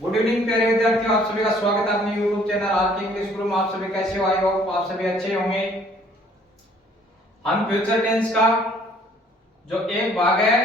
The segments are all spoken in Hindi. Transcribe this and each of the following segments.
गुड इवनिंग प्यारे विद्यार्थियों, आप सभी का स्वागत है अपने YouTube चैनल आर के इंग्लिश गुरु में। आप सभी कैसे हो? आई होप आप सभी अच्छे होंगे। हम फ्यूचर टेंस का जो एक भाग है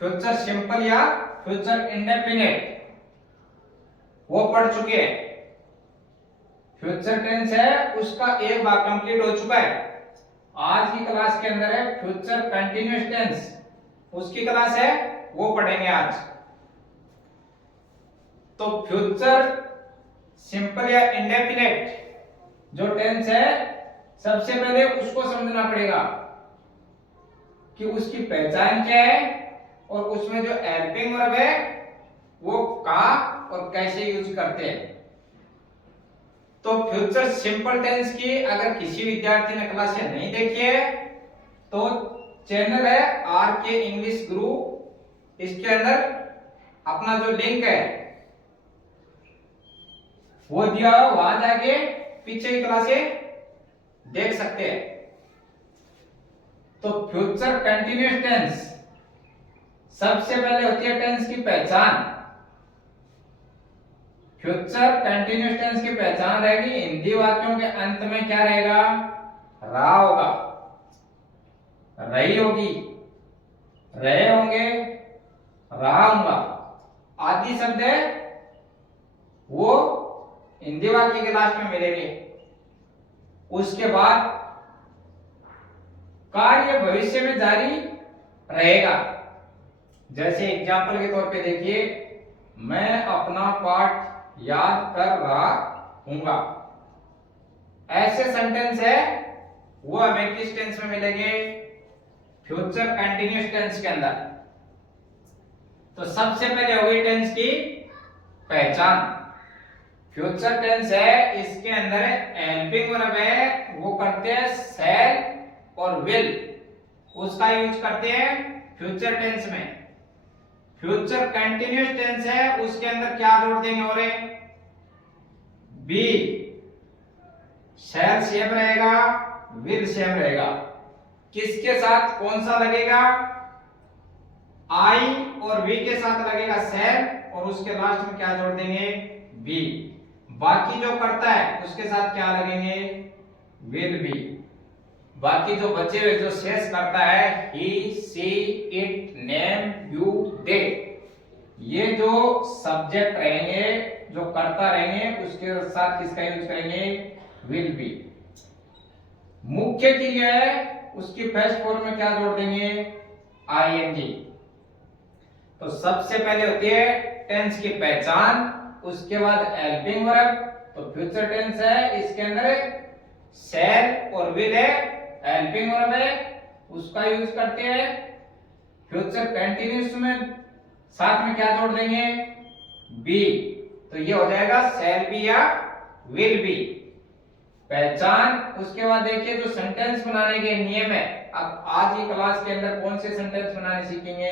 फ्यूचर सिंपल या फ्यूचर इंडेफिनिट वो पढ़ चुके हैं। फ्यूचर टेंस है उसका एक भाग कंप्लीट हो चुका है। आज की क्लास के अंदर है फ्यूचर कंटिन्यूअस टेंस, उसकी क्लास है वो पढ़ेंगे आज। तो फ्यूचर सिंपल या इंडेफिनिट जो टेंस है सबसे पहले उसको समझना पड़ेगा कि उसकी पहचान क्या है और उसमें जो हेल्पिंग वर्ब है वो कहाँ और कैसे यूज करते हैं। तो फ्यूचर सिंपल टेंस की अगर किसी विद्यार्थी ने क्लासें नहीं देखी है तो चैनल है आर के इंग्लिश गुरु, इसके अंदर अपना जो लिंक है वो दिया हुआ, वहां जाके पीछे की क्लासें देख सकते हैं। तो फ्यूचर कंटिन्यूअस टेंस सबसे पहले होती है टेंस की पहचान। फ्यूचर कंटिन्यूअस टेंस की पहचान रहेगी, हिंदी वाक्यों के अंत में क्या रहेगा? रहा होगा, रही होगी, रहे होंगे, रहा होगा आदि शब्द है वो हिंदी वाक्य के लास्ट में मिलेंगे। उसके बाद कार्य भविष्य में जारी रहेगा। जैसे एग्जाम्पल के तौर पे देखिए, मैं अपना पाठ याद कर रहा हूंगा। ऐसे सेंटेंस है वो हमें किस टेंस में मिलेंगे? फ्यूचर कंटिन्यूअस टेंस के अंदर। तो सबसे पहले होगी टेंस की पहचान। फ्यूचर टेंस है, इसके अंदर हेल्पिंग वर्ब है, वो करते हैं शैल और विल, उसका यूज करते हैं फ्यूचर टेंस में। फ्यूचर कंटिन्यूअस टेंस है, उसके अंदर क्या जोड़ देंगे? और बी, शैल सेम रहेगा, विल सेम रहेगा। किसके साथ कौन सा लगेगा? आई और वी के साथ लगेगा शैल, और उसके लास्ट में क्या जोड़ देंगे? बी। बाकी जो करता है उसके साथ क्या लगेंगे? Will be. बाकी जो बचे हुए जो शेष करता है ही, सी, इट, नेम, यू, दे, ये जो सब्जेक्ट रहेंगे, जो करता रहेंगे, उसके साथ किसका यूज करेंगे? Will be. मुख्य क्रिया है उसकी फर्स्ट फॉर्म में क्या जोड़ देंगे? आईएनजी। तो सबसे पहले होती है टेंस की पहचान, उसके बाद हेल्पिंग वर्ब। तो फ्यूचर टेंस है, इसके अंदर शैल और विल है, हेल्पिंग वर्ब है, उसका यूज करते हैं। फ्यूचर कंटिन्यूअस में साथ में क्या जोड़ देंगे? बी। तो ये हो जाएगा शैल बी या विल बी। पहचान। उसके बाद देखिए जो सेंटेंस बनाने के नियम है, अब आज की क्लास के अंदर कौन से सेंटेंस बनाने सीखेंगे?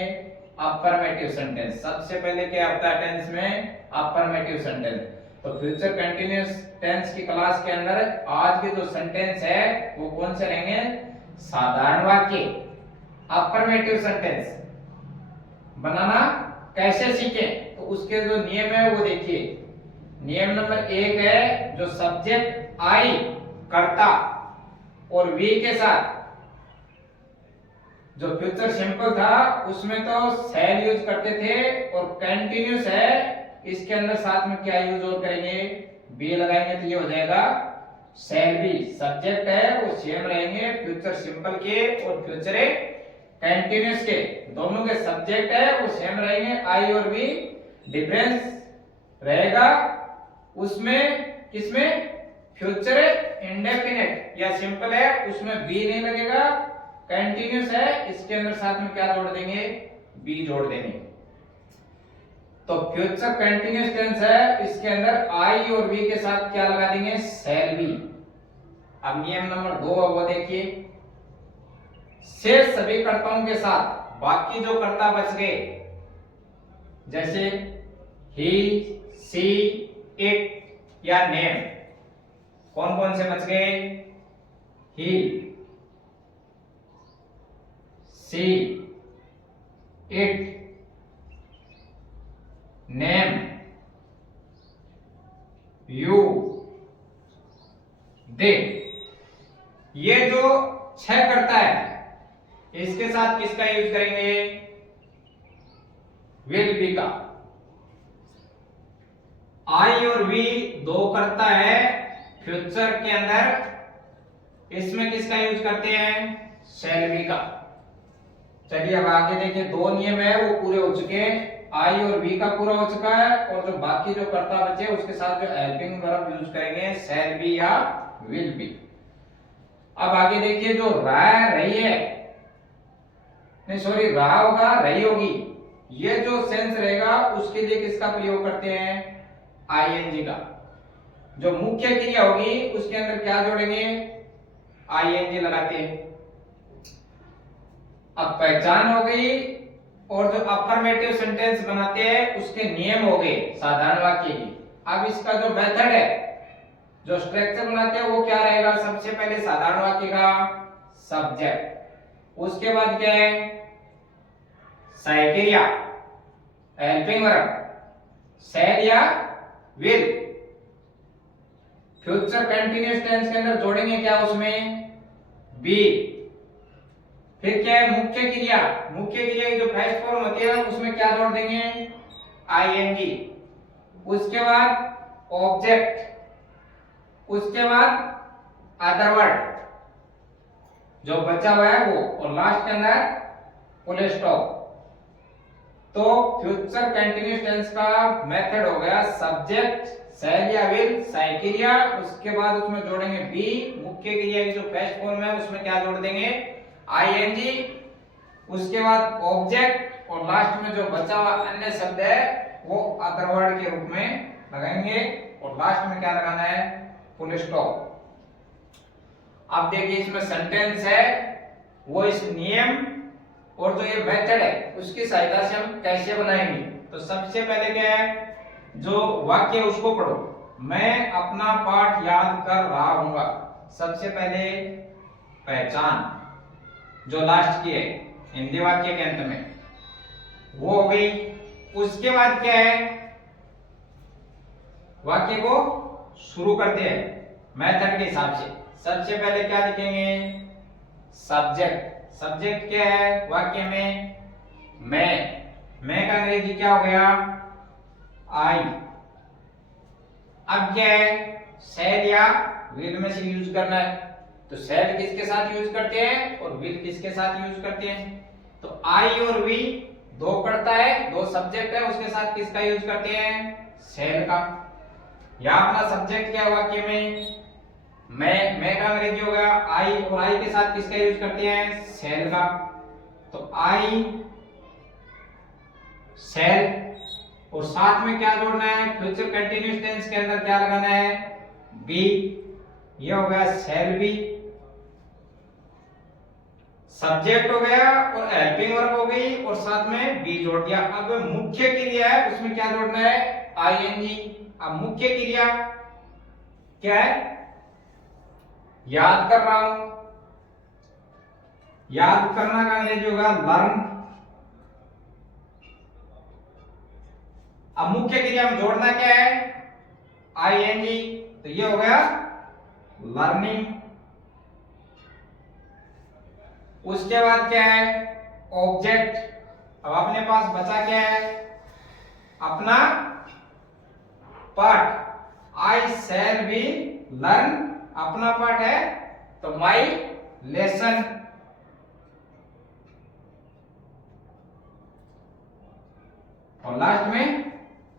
Affirmative sentence. सबसे पहले क्या होता है टेंस में? Affirmative sentence. तो फ्यूचर कंटिन्यूअस टेंस की क्लास के अंदर आज के जो सेंटेंस है वो कौन से रहेंगे? साधारण वाक्य, अफर्मेटिव सेंटेंस बनाना कैसे सीखें? तो उसके जो नियम है वो देखिए। नियम नंबर 1 है जो सब्जेक्ट आई, कर्ता, और वी के साथ, जो फ्यूचर सिंपल था उसमें तो शैल यूज करते थे, और कंटिन्यूअस है इसके अंदर साथ में क्या यूज और करेंगे? बी लगाएंगे, तो ये हो जाएगा शैल बी। सब्जेक्ट है वो सेम रहेंगे फ्यूचर सिंपल के और फ्यूचर कंटिन्यूअस के, दोनों के सब्जेक्ट है वो सेम रहेंगे। आई और बी डिफरेंस रहेगा उसमें, किसमें? फ्यूचर इंडेफिनिट या सिंपल है उसमें बी नहीं लगेगा। कंटिन्यूअस है इसके अंदर साथ में क्या जोड़ देंगे? बी जोड़ देंगे। तो फ्यूचर कंटिन्यूअस टेंस है, इसके अंदर आई और बी के साथ क्या लगा देंगे? Shall be. अब नियम नंबर 2 है वो देखिए, शेष सभी कर्ताओं के साथ बाकी जो कर्ता बच गए, जैसे ही, सी, इट या नेम, कौन कौन से बच गए? ही, सी, इट, नेम, यू दे। ये जो 6 करता है इसके साथ किसका यूज करेंगे? विल बी का। आई और वी 2 करता है फ्यूचर के अंदर, इसमें किसका यूज करते हैं? शैल बी का। चलिए अब आगे देखिए, 2 नियम है वो पूरे हो चुके हैं। आई और वी का पूरा हो चुका है, और जो बाकी जो कर्ता बचे उसके साथ जो हेल्पिंग वर्ब यूज करेंगे शैल बी या विल बी। अब आगे देखिए, जो रहा रही है, नहीं सॉरी रहा होगा रही होगी, ये जो सेंस रहेगा उसके लिए किसका प्रयोग करते हैं? आईएनजी का। जो मुख्य क्रिया होगी उसके अंदर क्या जोड़ेंगे? आईएनजी लगाते हैं। अब पहचान हो गई, और जो अफर्मेटिव सेंटेंस बनाते हैं उसके नियम हो गए साधारण वाक्य की। अब इसका जो मेथड है, जो स्ट्रक्चर बनाते हैं वो क्या रहेगा? सबसे पहले साधारण वाक्य का सब्जेक्ट, उसके बाद क्या है? साइक्रिया, हेल्पिंग वर्ब, शैल या विल। फ्यूचर कंटीन्यूअस टेंस के अंदर जोड़ेंगे क्या उसमें? बी। फिर क्या है? मुख्य क्रिया। मुख्य क्रिया की जो फर्स्ट फॉर्म होती है उसमें क्या जोड़ देंगे? आईएनजी। उसके बाद ऑब्जेक्ट, उसके बाद अदर वर्ड जो बचा हुआ है वो, और लास्ट के अंदर फुल स्टॉप। तो फ्यूचर कंटीन्यूअस टेंस का मेथड हो गया सब्जेक्ट, शैल या विल, साइक्रिया, उसके बाद उसमें जोड़ेंगे बी। मुख्य क्रिया की जो फर्स्ट फॉर्म है उसमें क्या जोड़ देंगे? आईएनजी। उसके बाद ऑब्जेक्ट, और लास्ट में जो बचा हुआ अन्य शब्द है वो अदर वर्ड के रूप में लगाएंगे, और लास्ट में क्या लगाना है? Full stop. अब देखिए इसमें सेंटेंस है वो इस नियम और जो ये मेथड है उसकी सहायता से हम कैसे बनाएंगे। तो सबसे पहले क्या है? जो वाक्य उसको पढ़ो। मैं अपना पाठ याद कर रहा हूंगा। सबसे पहले पहचान जो लास्ट की है हिंदी वाक्य के अंत में, वो हो गई। उसके बाद क्या है? वाक्य को शुरू करते हैं मेथड के हिसाब से। सबसे पहले क्या लिखेंगे? सब्जेक्ट। सब्जेक्ट क्या है वाक्य में? मैं का अंग्रेजी क्या हो गया? आई। अब क्या है? शैल या विल में से यूज करना है। तो शैल किसके साथ यूज करते हैं और विल किसके साथ यूज करते हैं? तो आई और वी 2 करता है, 2 सब्जेक्ट है, उसके साथ किसका यूज करते हैं? शैल का। या अपना सब्जेक्ट क्या है वाक्य में? मैं का अंग्रेजी हो गया आई, और आई के साथ किसका यूज करते हैं? शैल का। तो आई शैल, और साथ में क्या जोड़ना है? फ्यूचर कंटीन्यूअस टेंस के अंदर क्या लगाना है? बी। ये हो गया शैल बी। सब्जेक्ट हो गया और हेल्पिंग वर्ब हो गई, और साथ में बी जोड़ दिया। अब मुख्य क्रिया है उसमें क्या जोड़ना है? आईएनजी। अब मुख्य क्रिया क्या है? याद कर रहा हूं। याद करना का अंग्रेजी होगा लर्न। अब मुख्य क्रिया में जोड़ना क्या है? आईएनजी। तो ये हो गया लर्निंग। उसके बाद क्या है? ऑब्जेक्ट। अब अपने पास बचा क्या है? अपना पाठ। आई शैल बी लर्न, अपना पाठ है तो माई लेसन। और लास्ट में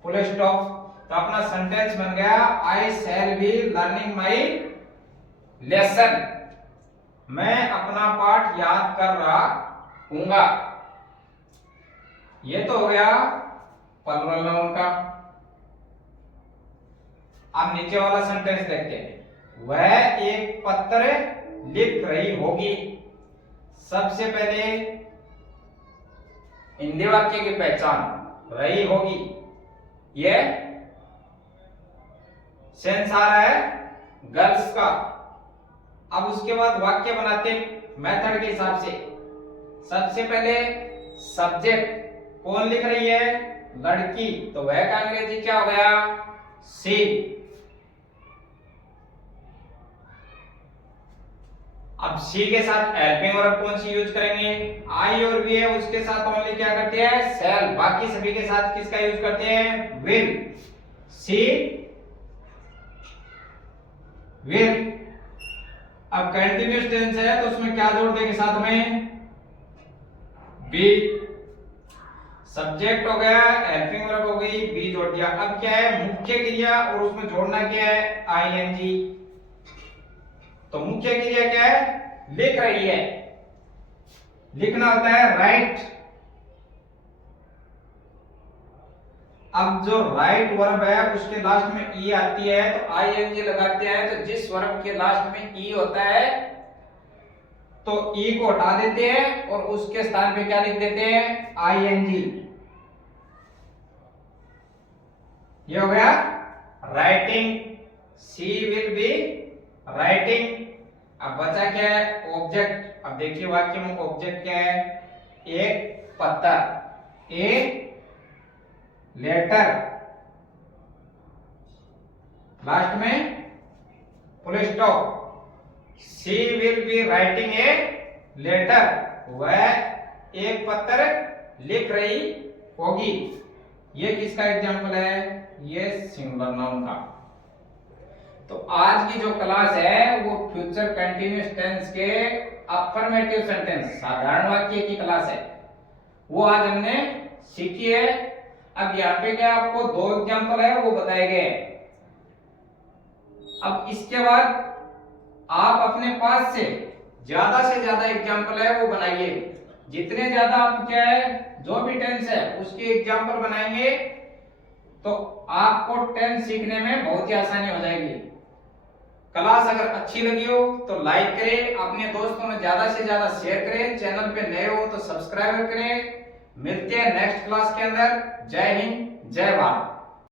फुल स्टॉप। तो अपना सेंटेंस बन गया I shall be learning my lesson. मैं अपना पाठ याद कर रहा हूंगा। ये तो हो गया प्लूरल नाउन का। अब नीचे वाला सेंटेंस देखते हैं। वह एक पत्र लिख रही होगी। सबसे पहले हिंदी वाक्य की पहचान रही होगी, ये सेंस आ रहा है गर्ल्स का। अब उसके बाद वाक्य बनाते मेथड के हिसाब से। सबसे पहले सब्जेक्ट कौन लिख रही है? लड़की। तो वह का अंग्रेजी क्या हो गया? सी। अब सी के साथ हेल्पिंग वर्ब कौन सी यूज करेंगे, आई और वी है उसके साथ ओनली क्या करते हैं, शैल। बाकी सभी के साथ किसका यूज करते हैं, विल। C will. अब कंटिन्यूअस टेंस है तो उसमें क्या जोड़ देंगे साथ में, बी। सब्जेक्ट हो गया, हेल्पिंग वर्ब हो गई, बी जोड़ दिया। अब क्या है, मुख्य क्रिया और उसमें जोड़ना क्या है, आईएनजी। तो मुख्य क्रिया क्या है, लिख रही है, लिखना होता है राइट। अब जो राइट वर्ब है उसके लास्ट में ई आती है तो आईएनजी लगाते हैं। तो जिस वर्ब के लास्ट में ई होता है तो ई को हटा देते हैं और उसके स्थान पे क्या लिख देते हैं, आईएनजी। ये हो गया writing, C will be writing. अब बचा क्या है, ऑब्जेक्ट। अब देखिए वाक्य में ऑब्जेक्ट क्या है, एक पत्थर, ए लेटर, लास्ट में full stop. C will be writing a letter, वह एक पत्र लिख रही होगी। ये किसका एग्जाम्पल है, ये सिंगुलर नाउन का। तो आज की जो क्लास है वो फ्यूचर कंटिन्यूअस टेंस के अफर्मेटिव सेंटेंस साधारण वाक्य की क्लास है, वो आज हमने सीखी है। अब यहाँ पे क्या आपको दो एग्जाम्पल है वो बताए गए। अब इसके बाद आप अपने पास से ज्यादा एग्जाम्पल है वो बनाइए। जितने ज्यादा आप क्या है, जो भी टेंस है उसके एग्जाम्पल बनाएंगे तो आपको टेंस सीखने में बहुत ही आसानी हो जाएगी। क्लास अगर अच्छी लगी हो तो लाइक करें, अपने दोस्तों में ज्यादा से ज्यादा शेयर करें, चैनल पे नए हो तो सब्सक्राइब करें। मिलते हैं नेक्स्ट क्लास के अंदर। जय हिंद, जय भारत।